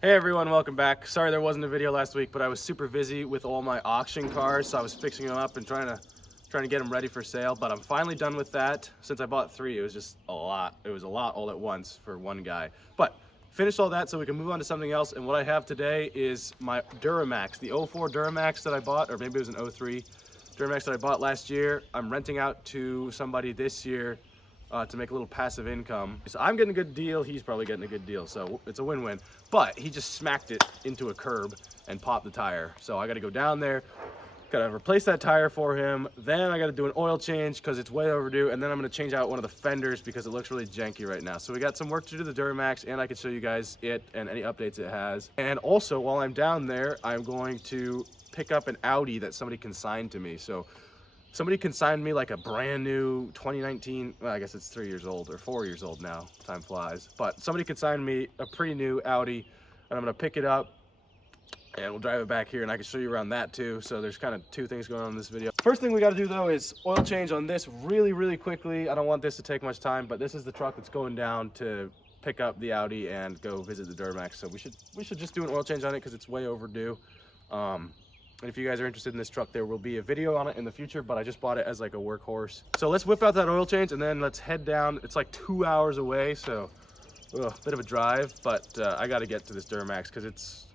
Hey everyone, welcome back. Sorry there wasn't a video last week, but I was super busy with all my auction cars, so I was fixing them up and trying to get them ready for sale. But I'm finally done with that. Since I bought 3, it was just a lot. It was a lot all at once for one guy. But finished all that so we can move on to something else. And what I have today is my Duramax, the '04 Duramax that I bought, or maybe it was an '03 Duramax that I bought last year. I'm renting out to somebody this year to make a little passive income. So I'm getting a good deal, he's probably getting a good deal, so it's a win-win. But he just smacked it into a curb and popped the tire. So I gotta go down there, gotta replace that tire for him, then I gotta do an oil change because it's way overdue, and then I'm gonna change out one of the fenders because it looks really janky right now. So we got some work to do to the Duramax, and I can show you guys it and any updates it has. And also, while I'm down there, I'm going to pick up an Audi that somebody consigned to me. So somebody consigned me like a brand new 2019, well, I guess it's 3 years old or 4 years old now, time flies. But somebody consigned me a pretty new Audi, and I'm gonna pick it up and we'll drive it back here, and I can show you around that too. So there's kind of 2 things going on in this video. First thing we gotta do though is oil change on this really quickly. I don't want this to take much time, but this is the truck that's going down to pick up the Audi and go visit the Duramax. So we should just do an oil change on it because it's way overdue. And if you guys are interested in this truck, there will be a video on it in the future, but I just bought it as like a workhorse. So let's whip out that oil change and then let's head down. It's like 2 hours away, so a bit of a drive, but I got to get to this Duramax because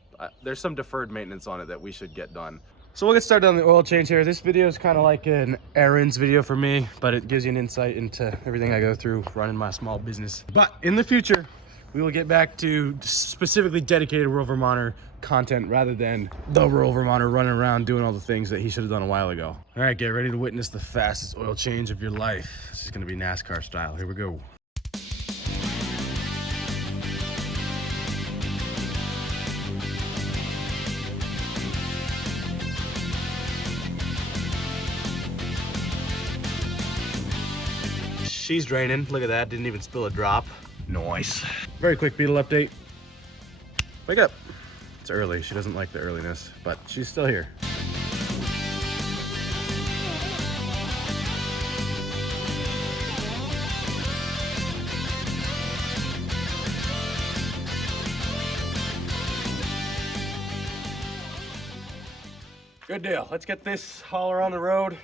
there's some deferred maintenance on it that we should get done. So we'll get started on the oil change here. This video is kind of like an errands video for me, but it gives you an insight into everything I go through running my small business. But in the future, we will get back to specifically dedicated rural Vermonter content rather than the rural Vermonter running around doing all the things that he should have done a while ago. All right, get ready to witness the fastest oil change of your life. This is gonna be NASCAR style. Here we go. She's draining. Look at that, didn't even spill a drop. Nice. Very quick Beetle update. Wake up. It's early. She doesn't like the earliness, but she's still here. Good deal. Let's get this hauler on the road.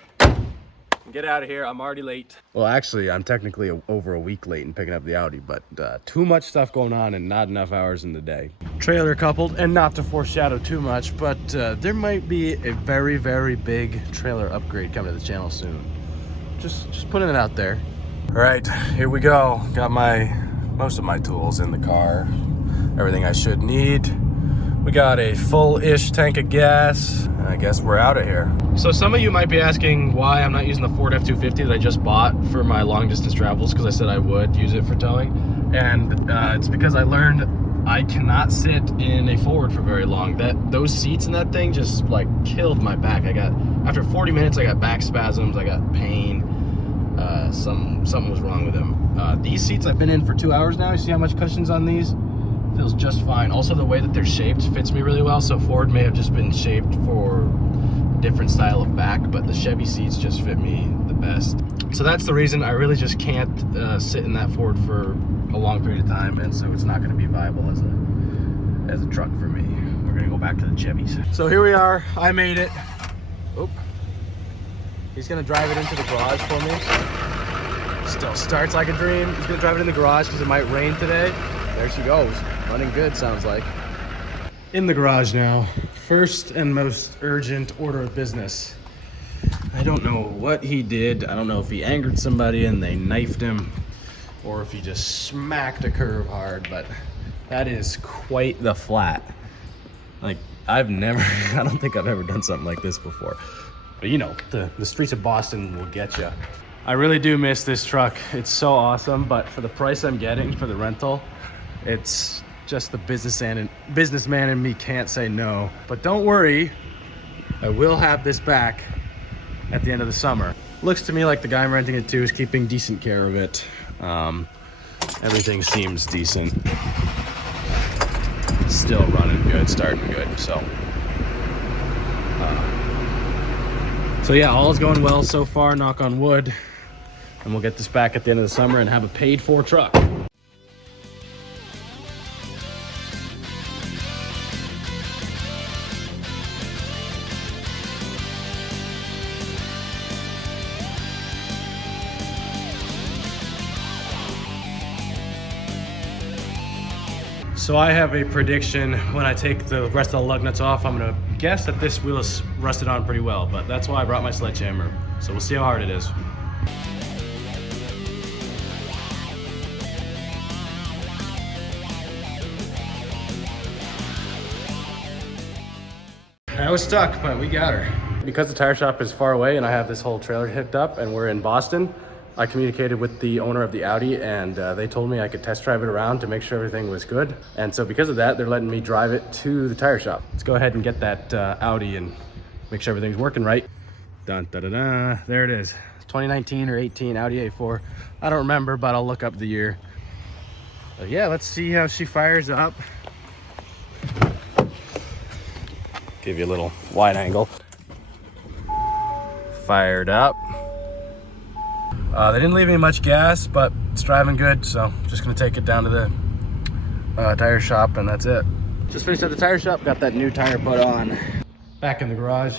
Get out of here. I'm already late. Well, actually, I'm technically over a week late in picking up the Audi, but too much stuff going on and not enough hours in the day. Trailer coupled, and not to foreshadow too much, but there might be a very big trailer upgrade coming to the channel soon. Just putting it out there. All right, here we go. Got most of my tools in the car. Everything I should need. We got a full-ish tank of gas. I guess we're out of here. So some of you might be asking why I'm not using the Ford F-250 that I just bought for my long distance travels, because I said I would use it for towing. And it's because I learned I cannot sit in a Ford for very long. Those seats in that thing just like killed my back. After 40 minutes, I got back spasms, I got pain. Something was wrong with them. These seats I've been in for 2 hours now. You see how much cushion's on these? Feels just fine. Also, the way that they're shaped fits me really well. So Ford may have just been shaped for a different style of back, but the Chevy seats just fit me the best. So that's the reason I really just can't sit in that Ford for a long period of time, and so it's not going to be viable as a truck for me. We're going to go back to the Chevys. So here we are. I made it. Oop. He's going to drive it into the garage for me. Still starts like a dream. He's going to drive it in the garage because it might rain today. There she goes. Running good, sounds like. In the garage now. First and most urgent order of business. I don't know what he did. I don't know if he angered somebody and they knifed him, or if he just smacked a curb hard, but that is quite the flat. Like, I don't think I've ever done something like this before. But you know, the streets of Boston will get you. I really do miss this truck. It's so awesome, but for the price I'm getting for the rental, it's just the businessman in me can't say no. But don't worry, I will have this back at the end of the summer. Looks to me like the guy I'm renting it to is keeping decent care of it. Everything seems decent. Still running good, starting good, so yeah, all is going well so far, knock on wood. And we'll get this back at the end of the summer and have a paid for truck. So I have a prediction. When I take the rest of the lug nuts off, I'm gonna guess that this wheel is rusted on pretty well, but that's why I brought my sledgehammer. So we'll see how hard it is. I was stuck, but we got her. Because the tire shop is far away and I have this whole trailer hooked up and we're in Boston, I communicated with the owner of the Audi and they told me I could test drive it around to make sure everything was good. And so because of that, they're letting me drive it to the tire shop. Let's go ahead and get that Audi and make sure everything's working right. Dun, da, da, da. There it is. 2019 or 18 Audi A4. I don't remember, but I'll look up the year. But yeah, let's see how she fires up. Give you a little wide angle. Fired up. They didn't leave me much gas, but it's driving good, so I'm just gonna take it down to the tire shop and that's it. Just finished at the tire shop, got that new tire put on. Back in the garage.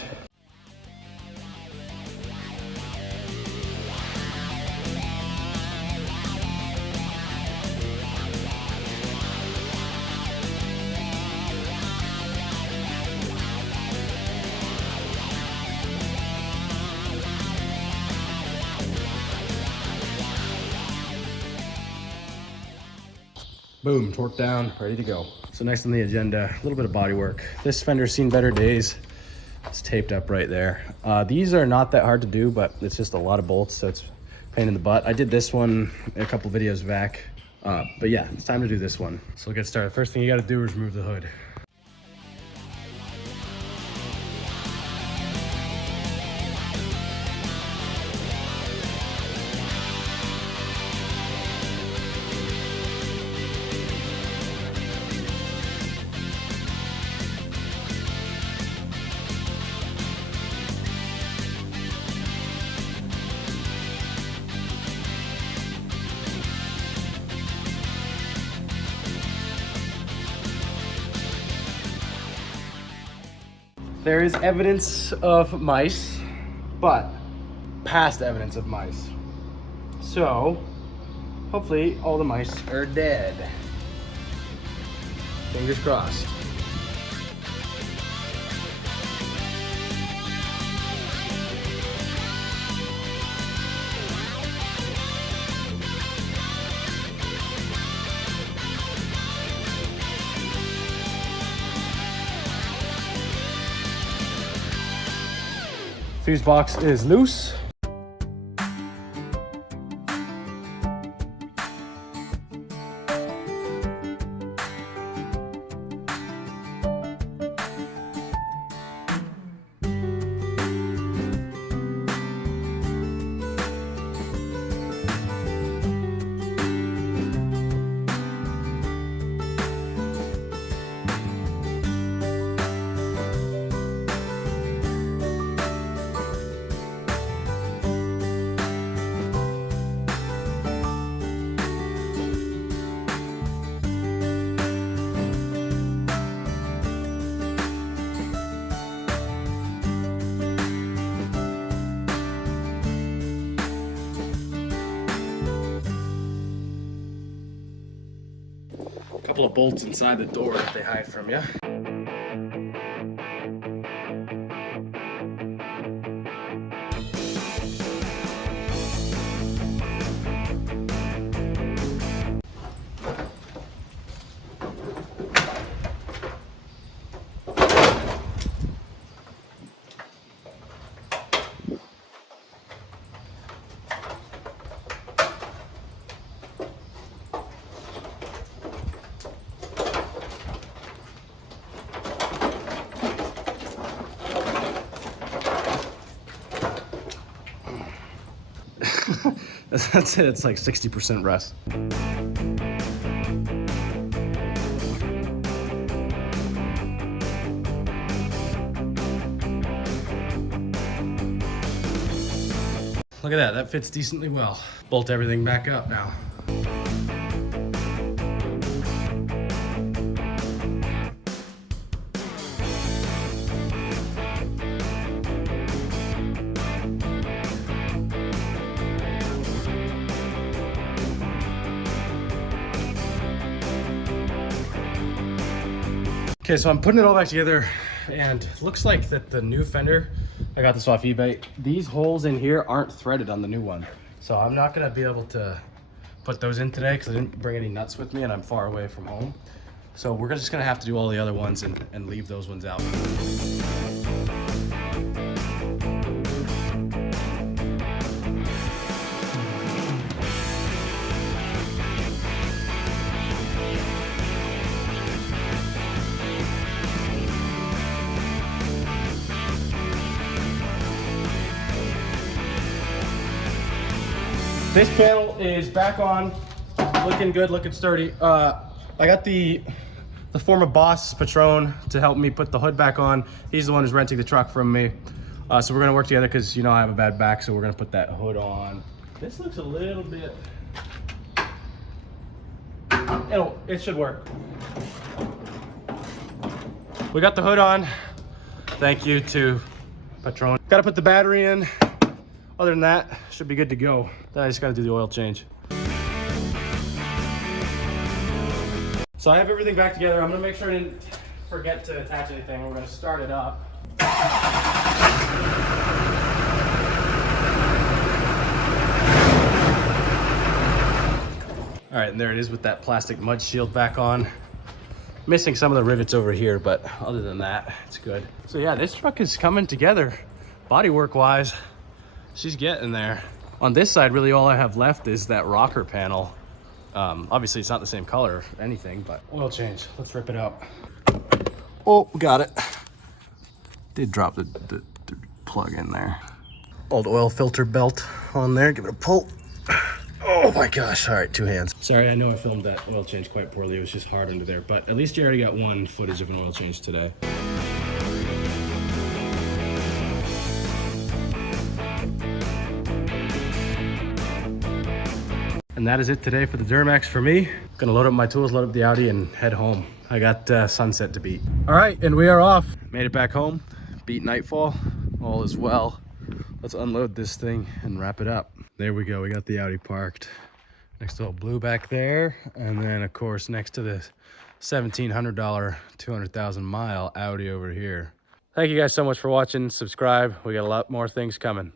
Boom, torque down, ready to go. So next on the agenda, a little bit of body work. This fender's seen better days. It's taped up right there. These are not that hard to do, but it's just a lot of bolts, so it's a pain in the butt. I did this one a couple videos back, but yeah, it's time to do this one. So we'll get started. First thing you gotta do is remove the hood. There is evidence of mice, but past evidence of mice. So, hopefully all the mice are dead. Fingers crossed. Fuse box is loose. Couple of bolts inside the door that they hide from you. That's it, it's like 60% rust. Look at that, that fits decently well. Bolt everything back up now. Okay, so I'm putting it all back together, and looks like that the new fender, I got this off eBay, these holes in here aren't threaded on the new one. So I'm not gonna be able to put those in today because I didn't bring any nuts with me and I'm far away from home. So we're just gonna have to do all the other ones and leave those ones out. This panel is back on, looking good, looking sturdy. I got the former boss, Patron, to help me put the hood back on. He's the one who's renting the truck from me. So we're gonna work together because, you know, I have a bad back, so we're gonna put that hood on. This looks a little bit, it should work. We got the hood on. Thank you to Patron. Gotta put the battery in. Other than that, should be good to go. Then I just gotta do the oil change. So I have everything back together. I'm gonna make sure I didn't forget to attach anything. We're gonna start it up. All right, and there it is with that plastic mud shield back on. Missing some of the rivets over here, but other than that, it's good. So yeah, this truck is coming together bodywork wise. She's getting there. On this side, really all I have left is that rocker panel. Obviously it's not the same color or anything, but oil change. Let's rip it out. Oh, got it. Did drop the plug in there. Old oil filter belt on there. Give it a pull. Oh my gosh. All right, two hands. Sorry, I know I filmed that oil change quite poorly. It was just hard under there, but at least you already got one footage of an oil change today. And that is it today for the Duramax for me. Gonna load up my tools, load up the Audi, and head home. I got sunset to beat. All right, and we are off. Made it back home, beat nightfall, all is well. Let's unload this thing and wrap it up. There we go, we got the Audi parked next to old Blue back there. And then of course, next to the $1,700, 200,000 mile Audi over here. Thank you guys so much for watching. Subscribe, we got a lot more things coming.